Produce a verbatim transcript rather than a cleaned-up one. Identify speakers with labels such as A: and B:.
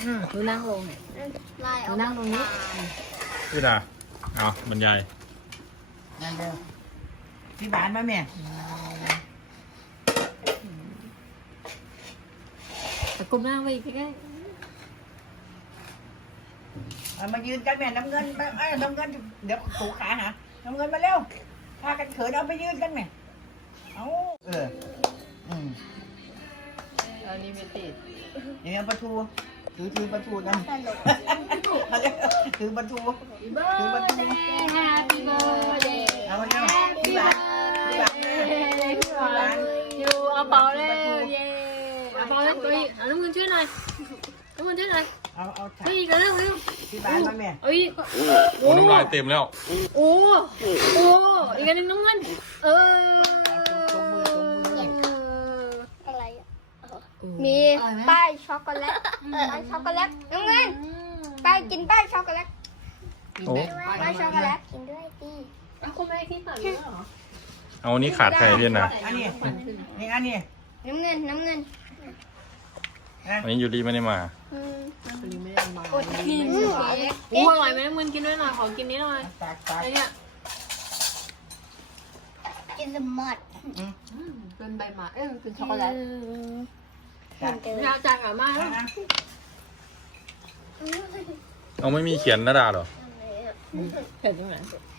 A: หนูนั่งลงเนี่ย
B: ลาย
A: ห
B: อ
A: นู
B: อก
A: นั่งตรงนี้
C: พี่ดาเอาบรรยาย
D: นั่นเด้อพี่บ้านมาแม่
A: แต่กลมหน้าไปอีกใกล้
D: เอามายืนกันแม่น้ำเงินไปเอ้ยน้ำเงินเดี๋ยวถูขาหาน้ำเงินมาเร็วพากันเขินเอาไปยืนกันแม่เอาเอออืม
A: ๆอันนี้ไม่ติด
D: อย่างนี้ประตูถือถือประตูนั่น
B: ตลก
D: มาเร็วถือประตู
A: เบอร์เดย์แฮปปี้เบิร์ดเดย์
D: เอามาเร็วพี่บ้านพี่บ้านแม่พี่บ้าน
A: อยู่เอาเป่าเลยเย้เอาเป่าเลยตัวอีกเอาน้ำเงินช่วยหน่อยน้ำเงินช่วยหน่อย
D: เอาเอา
A: ช่วยอีกเร็วเร็ว
D: พี่บ้านมาแม่
A: เอาอีก
C: โอ้น้ำลายเต็มแล้ว
A: โอ้โอ้อีกอันหนึ่งน้ำเงินเออ
D: ตรงมือตรงมือ
B: อะไรอ่ะมีป้ายช็อกโกแลตป้ายช็อกโกแลตน้ำเงินป้ายกินป้ายช็อกโกแลต
C: โอ้
B: ป้ายช็อกโกแลตกินด้วยตี
A: เอาคุณไม่ที่ตัดเลยเหรอ
C: เอาอันนี้ขาดใครพี่นะ
D: อันนี้นี่อันนี้
B: น้ำเงินน้ำเงิน
C: อันนี้ยูรีไม่ได้มา
B: อืม
A: วันนี้ไม่ได้มา
B: อดกินเค้ก
A: โอ้อร่อยไหมน้ำเงินกินด้วยหน่อยขอกินนิดหน่อย
D: ตักตัก
A: ไอเนี่ย
B: กินสมอด
A: เป็นใบหมาเอ้ยเป็นช็อกโกแลต
D: ตัก
A: ยาวจังอ่ะมาก
C: เอาไม่มีเขียนนาดาเหรอ
A: เห็นตรงไหน